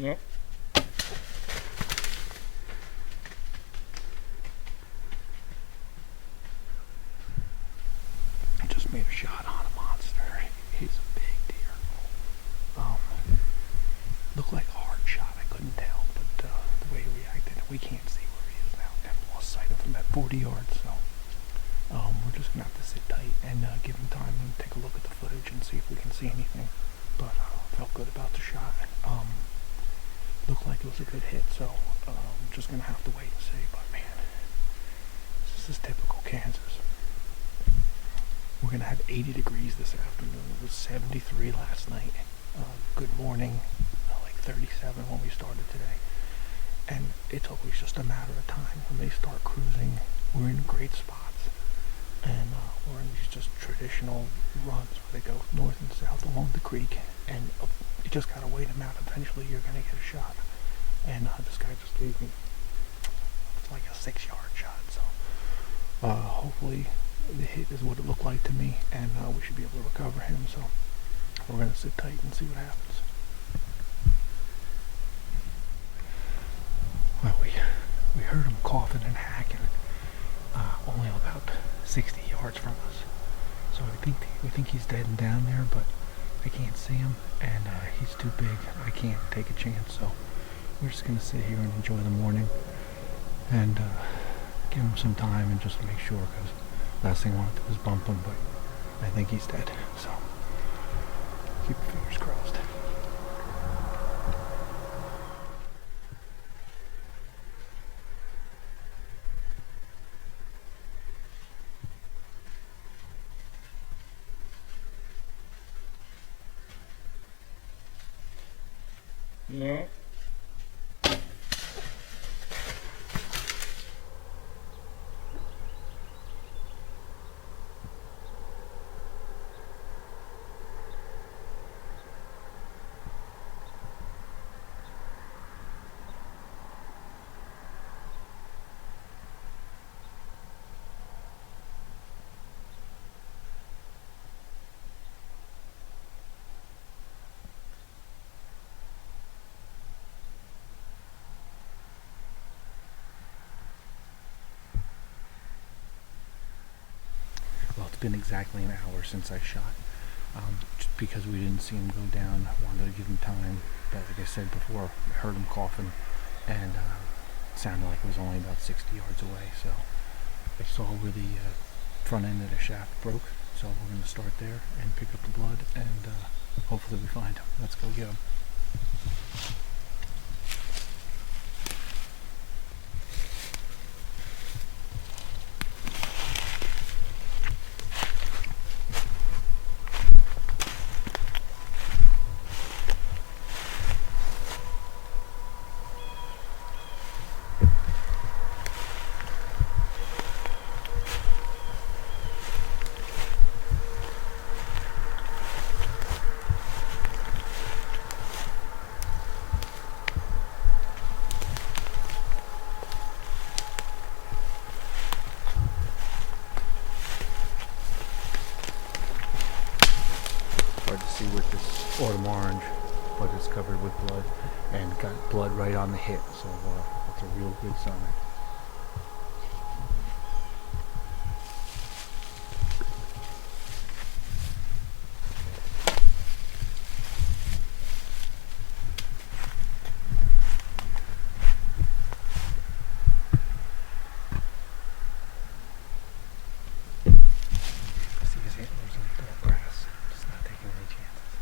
Yep. I just made a shot on a monster. He's a big deer. Looked like a hard shot. I couldn't tell, but the way he reacted, we can't see where he is now. And lost sight of him at 40 yards. So we're just gonna have to sit tight and give him time and take a look at the footage and see if we can see anything. But felt good about the shot. Looked like it was a good hit. So just gonna have to wait and see. But man, this is typical Kansas. We're gonna have 80 degrees this afternoon. It was 73 last night. Good morning, like 37 when we started today. And it's always just a matter of time when they start cruising. We're in great spots, and we're in these just traditional runs where they go north and south along the creek. And you just gotta wait them out. Eventually, you're gonna get a shot. And this guy just gave me like a 6-yard shot. So hopefully the hit is what it looked like to me, and we should be able to recover him. So we're going to sit tight and see what happens. Well, we heard him coughing and hacking only about 60 yards from us. So we think he's dead and down there, but I can't see him, and he's too big. I can't take a chance. So we're just going to sit here and enjoy the morning and give him some time and just make sure, because last thing I want to do is bump him, but I think he's dead. So keep your fingers crossed. Yeah. Well, it's been exactly an hour since I shot. Just because we didn't see him go down, I wanted to give him time. But like I said before, I heard him coughing, and it sounded like it was only about 60 yards away. So I saw where the front end of the shaft broke. So we're going to start there and pick up the blood, and hopefully we find him. Let's go get him. Hard to see with this autumn orange, but it's covered with blood and got blood right on the hit, so that's a real good sign. See his antlers in the tall grass, just not taking any chances.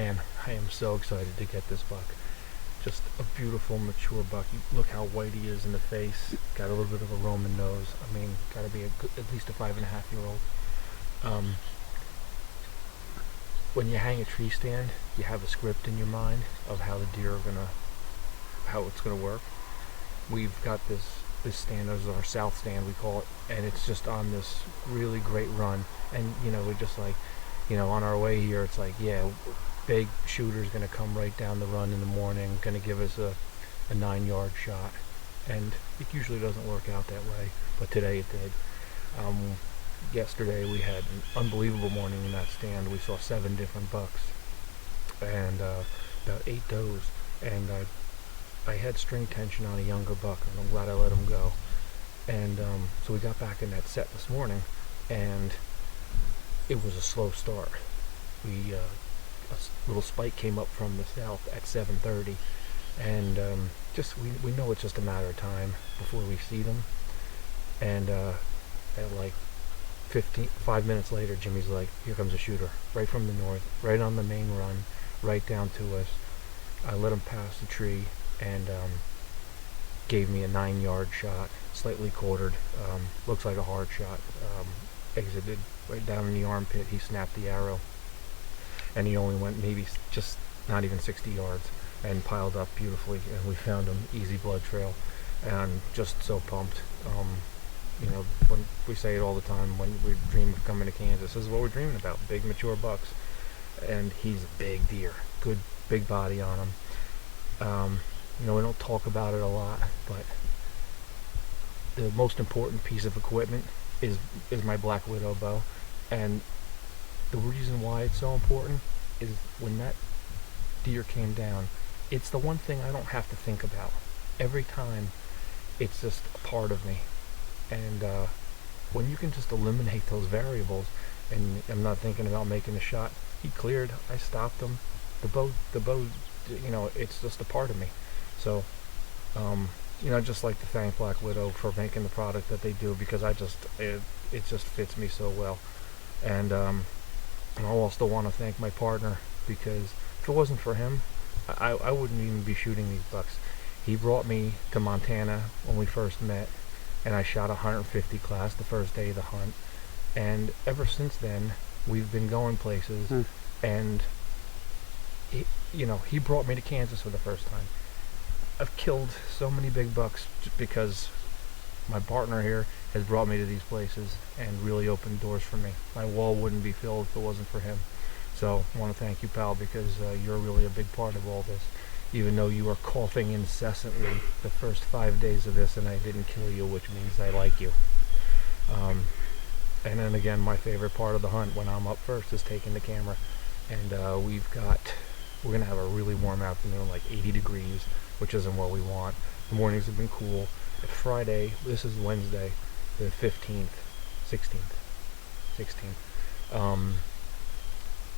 man, I am so excited to get this buck. Just a beautiful, mature buck. Look how white he is in the face. Got a little bit of a Roman nose. I mean, got to be at least a 5.5-year-old. When you hang a tree stand, you have a script in your mind of how the deer are how it's gonna work. We've got this stand, this is our south stand we call it, and it's just on this really great run. And we're just like, on our way here, it's like, yeah, big shooter's gonna come right down the run in the morning, gonna give us a 9-yard shot, and it usually doesn't work out that way, but today it did. Yesterday we had an unbelievable morning in that stand. We saw 7 different bucks and about 8 does, and I had string tension on a younger buck, and I'm glad I let him go. And so we got back in that set this morning, and it was a slow start. A little spike came up from the south at 7:30, and just we know it's just a matter of time before we see them. And at like 5 minutes later, Jimmy's like, here comes a shooter, right from the north, right on the main run, right down to us. I let him pass the tree, and gave me a 9-yard shot, slightly quartered, looks like a hard shot, exited right down in the armpit. He snapped the arrow, and he only went maybe just not even 60 yards, and piled up beautifully, and we found him, easy blood trail, and just so pumped. When we say it all the time, when we dream of coming to Kansas, this is what we're dreaming about, big mature bucks. And he's a big deer, good big body on him. We don't talk about it a lot, but the most important piece of equipment is my Black Widow bow. And the reason why it's so important is when that deer came down, it's the one thing I don't have to think about. Every time, it's just a part of me. And when you can just eliminate those variables, and I'm not thinking about making a shot, he cleared, I stopped him. The bow, it's just a part of me. So, I'd just like to thank Black Widow for making the product that they do, because it just fits me so well. And I also want to thank my partner, because if it wasn't for him, I wouldn't even be shooting these bucks. He brought me to Montana when we first met, and I shot 150 class the first day of the hunt. And ever since then, we've been going places, and he brought me to Kansas for the first time. I've killed so many big bucks just because my partner here has brought me to these places and really opened doors for me. My wall wouldn't be filled if it wasn't for him. So I want to thank you, pal, because you're really a big part of all this. Even though you are coughing incessantly the first 5 days of this, and I didn't kill you, which means I like you. And then again, my favorite part of the hunt when I'm up first is taking the camera. And we're going to have a really warm afternoon, like 80 degrees, which isn't what we want. The mornings have been cool. Friday, this is Wednesday, the 15th, 16th.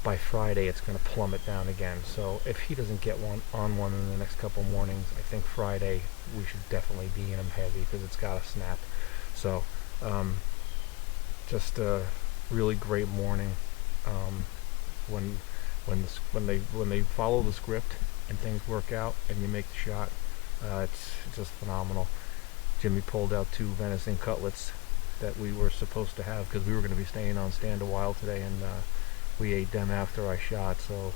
By Friday, it's going to plummet down again. So if he doesn't get one in the next couple mornings, I think Friday we should definitely be in him heavy, because it's got to snap. So just a really great morning. When they follow the script and things work out and you make the shot, it's just phenomenal. Jimmy pulled out 2 venison cutlets that we were supposed to have, because we were going to be staying on stand a while today, and we ate them after I shot. So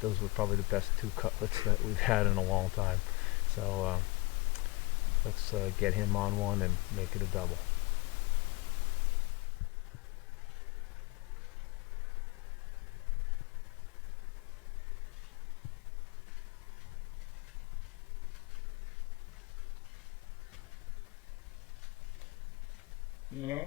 those were probably the best 2 cutlets that we've had in a long time. So let's get him on one and make it a double. Yeah.